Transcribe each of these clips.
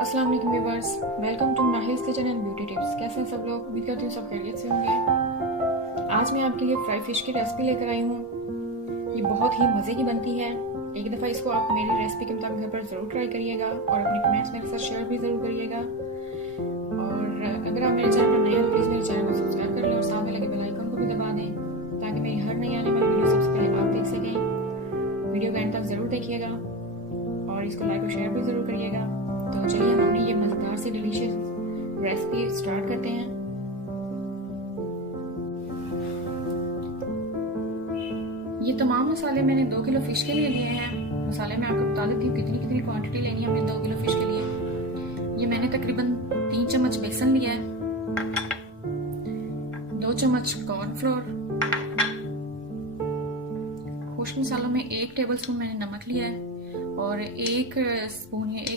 अस्सलाम वालेकुम viewers, welcome to Mahil kitchen and beauty tips. कैसे हैं सब लोग? उम्मीद करती हूँ सब खैरियत से होंगे। आज मैं आपके लिए फ्राई फिश की रेसिपी लेकर आई हूँ। ये बहुत ही मज़े की बनती है। एक दफ़ा इसको आप मेरी रेसिपी के मुताबिक घर पर ज़रूर ट्राई करिएगा और अपनी कमेंट्स मेरे साथ शेयर भी ज़रूर करिएगा। और अगर आप मेरे चैनल पर नए हैं तो प्लीज़ मेरे चैनल को सब्सक्राइब कर लें और साथ में लगे बेल आइकन को भी दबा दें ताकि मेरी हर नई आने वाली वीडियो सबसे पहले आप देख सकें। वीडियो के एंड तक ज़रूर देखिएगा और इसको लाइक और शेयर भी ज़रूर करिएगा। तो चलिए हम अपनी ये मज़ेदार सी डिलीशियस रेसिपी स्टार्ट करते हैं। ये तमाम मसाले मैंने 2 किलो फिश के लिए लिए हैं। मसाले मैं आपको बता देती हूँ कितनी क्वांटिटी लेनी है हमें 2 किलो फिश के लिए। ये मैंने तकरीबन 3 चम्मच बेसन लिया है, 2 चम्मच कॉर्नफ्लोर, खुश्क मसालों में 1 टेबलस्पून मैंने नमक लिया है और 1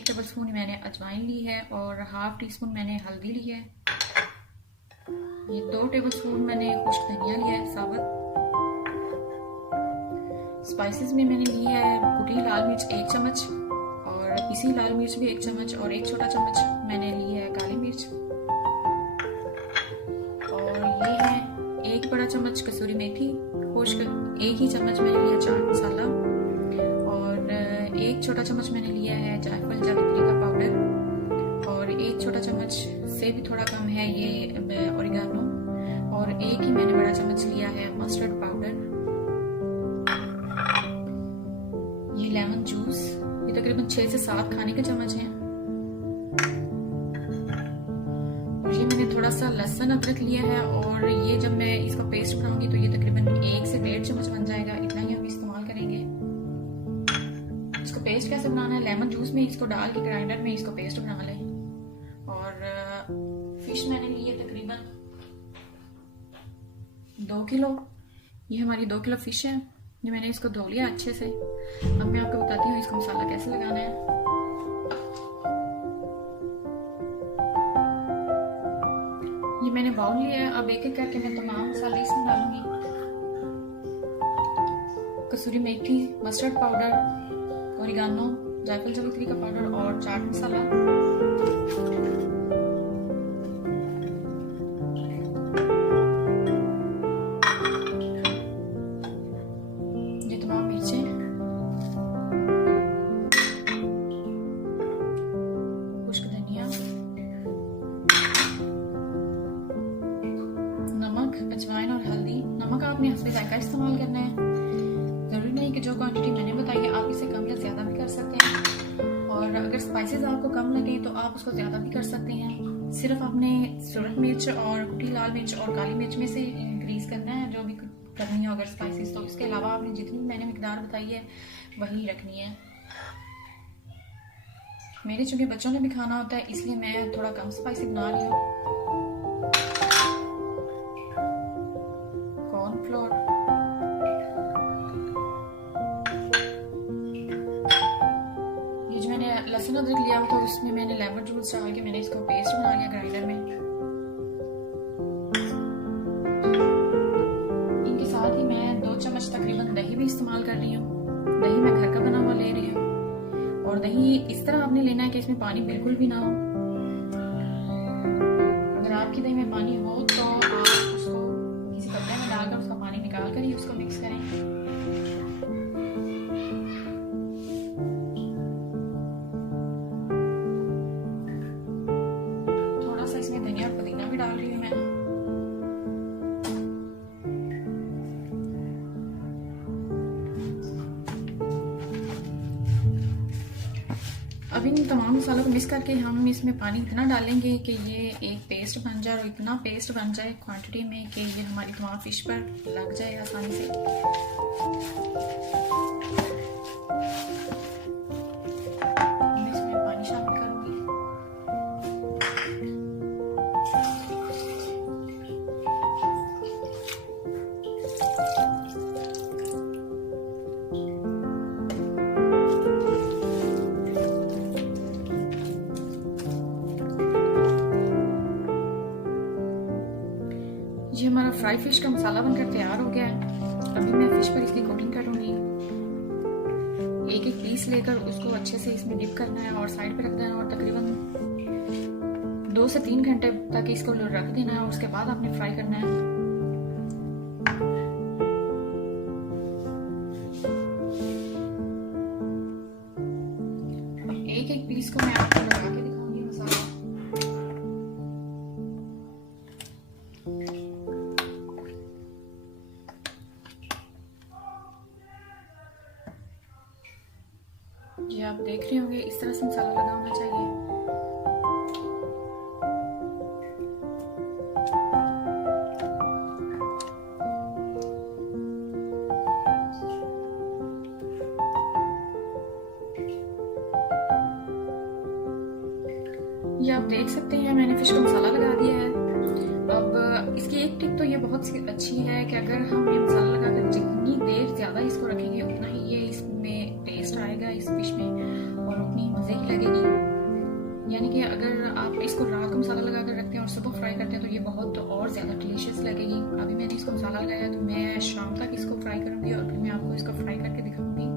टेबलस्पून मैंने अजवाइन ली है और हाफ टी स्पून मैंने हल्दी ली है। ये 2 टेबलस्पून मैंने खुश्क धनिया लिया है साबुत। स्पाइसेस में मैंने ली है कुटी लाल मिर्च 1 चम्मच और पिसी लाल मिर्च भी 1 चम्मच और 1 छोटा चम्मच मैंने ली है काली मिर्च। और ये है 1 बड़ा चम्मच कसूरी मेथी खुश्क, 1 ही चम्मच मैंने लिया चाट मसाला और 1 छोटा चम्मच मैंने लिया है जायफल जावित्री का पाउडर और 1 छोटा चम्मच से भी थोड़ा कम है ये ओरिगानो और 1 ही मैंने बड़ा चम्मच लिया है मस्टर्ड पाउडर। ये लेमन जूस, ये तकरीबन 6 से 7 खाने के चम्मच हैं। और ये मैंने थोड़ा सा लहसुन अदरक लिया है और ये जब मैं इसका पेस्ट बनाऊंगी तो ये तकरीबन 1 से 1.5 चम्मच बन जाएगा। इतना ही हम इस्तेमाल करेंगे। इसको पेस्ट कैसे बनाना है, लेमन जूस में इसको डाल के ग्राइंडर में इसको पेस्ट बना लें। और फिश मैंने ली है तकरीबन 2 किलो। ये हमारी 2 किलो फिश है। ये मैंने इसको धो लिया अच्छे से। अब मैं आपको बताती हूँ इसको मसाला कैसे लगाना है। ये मैंने बाउल लिया है। अब एक एक करके मैं तमाम मसाले इसमें डालूंगी। कसूरी मेथी, मस्टर्ड पाउडर, ओरिगानो, जायफल जावित्री का पाउडर और चाट मसाला। ये तमाम मिर्चें, खुश्क धनिया, नमक, अजवाइन और हल्दी। नमक आपने हस्बे जायका इस्तेमाल करना है। जरूरी नहीं कि जो क्वांटिटी मैंने बताई है आप इसे कम या ज्यादा भी कर सकते हैं। और अगर स्पाइसेस आपको कम लगे तो आप उसको ज्यादा भी कर सकते हैं। सिर्फ आपने सूरज मिर्च और कुटी लाल मिर्च और काली मिर्च में से इंक्रीज करना है जो भी करनी हो अगर स्पाइसेस, तो इसके अलावा आपने जितनी मैंने मिकदार बताई है वही रखनी है। मेरे चूंकि बच्चों ने भी खाना होता है इसलिए मैं थोड़ा कम स्पाइसी बना रही हूँ। कॉर्नफ्लोर, ये जो मैंने लहसुन अदरक लिया हुआ था उसमें मैंने लेमन जूस डाल के मैंने इसको पेस्ट बना लिया ग्राइंडर में। इनके साथ ही मैं 2 चम्मच तकरीबन दही भी इस्तेमाल कर रही हूँ। दही मैं घर का बना हुआ ले रही हूँ और दही इस तरह आपने लेना है कि इसमें पानी बिल्कुल भी ना हो। अगर आपकी दही में पानी हो तो आप उसको किसी बर्तन में डालकर उसका पानी निकाल कर ही उसको मिक्स करें। थोड़ा सा इसमें धनिया और पुदीना भी डाल रही हूँ मैं। अब इन तमाम मसालों को मिक्स करके हम इसमें पानी इतना डालेंगे कि ये एक पेस्ट बन जाए और इतना पेस्ट बन जाए क्वांटिटी में कि ये हमारी तमाम फिश पर लग जाए आसानी से। मैं इसमें पानी शामिल करूंगी। ये हमारा फ्राई फिश का मसाला बनकर तैयार हो गया है। अभी मैं फिश पर इसकी कोटिंग करूंगी। एक एक पीस पीस लेकर उसको अच्छे से इसमें डिप करना है और साइड पे रख देना है और तकरीबन 2 से 3 घंटे तक इसको रख देना है और उसके बाद आपने फ्राई करना है। अब एक एक पीस को मैं आपको लगा के दिखाऊंगी मसाला। ये आप देख रहे होंगे इस तरह से मसाला लगा होना चाहिए। ये आप देख सकते हैं मैंने फिश को मसाला लगा दिया है। अब इसकी एक टिप तो ये बहुत अच्छी है कि अगर हम ये मसाला लगाकर जितनी देर ज़्यादा इसको रखेंगे उतना ही ये इसमें टेस्ट आएगा इस फिश में और उतनी मज़े की लगेगी। यानी कि अगर आप इसको रात को मसाला लगा कर रखते हैं और सुबह फ्राई करते हैं तो ये बहुत और ज़्यादा डिलीशियस लगेगी। अभी मैंने इसको मसाला लगाया तो मैं शाम तक इसको फ्राई करूँगी और फिर मैं आपको इसको फ्राई करके दिखाऊँगी।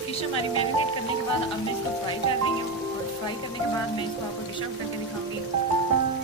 फिश हमारी मैरिनेट करने के बाद अब मैं इसको फ्राई कर रही हूँ और फ्राई करने के बाद मैं इसको आपको डिश आउट करके दिखाऊंगी।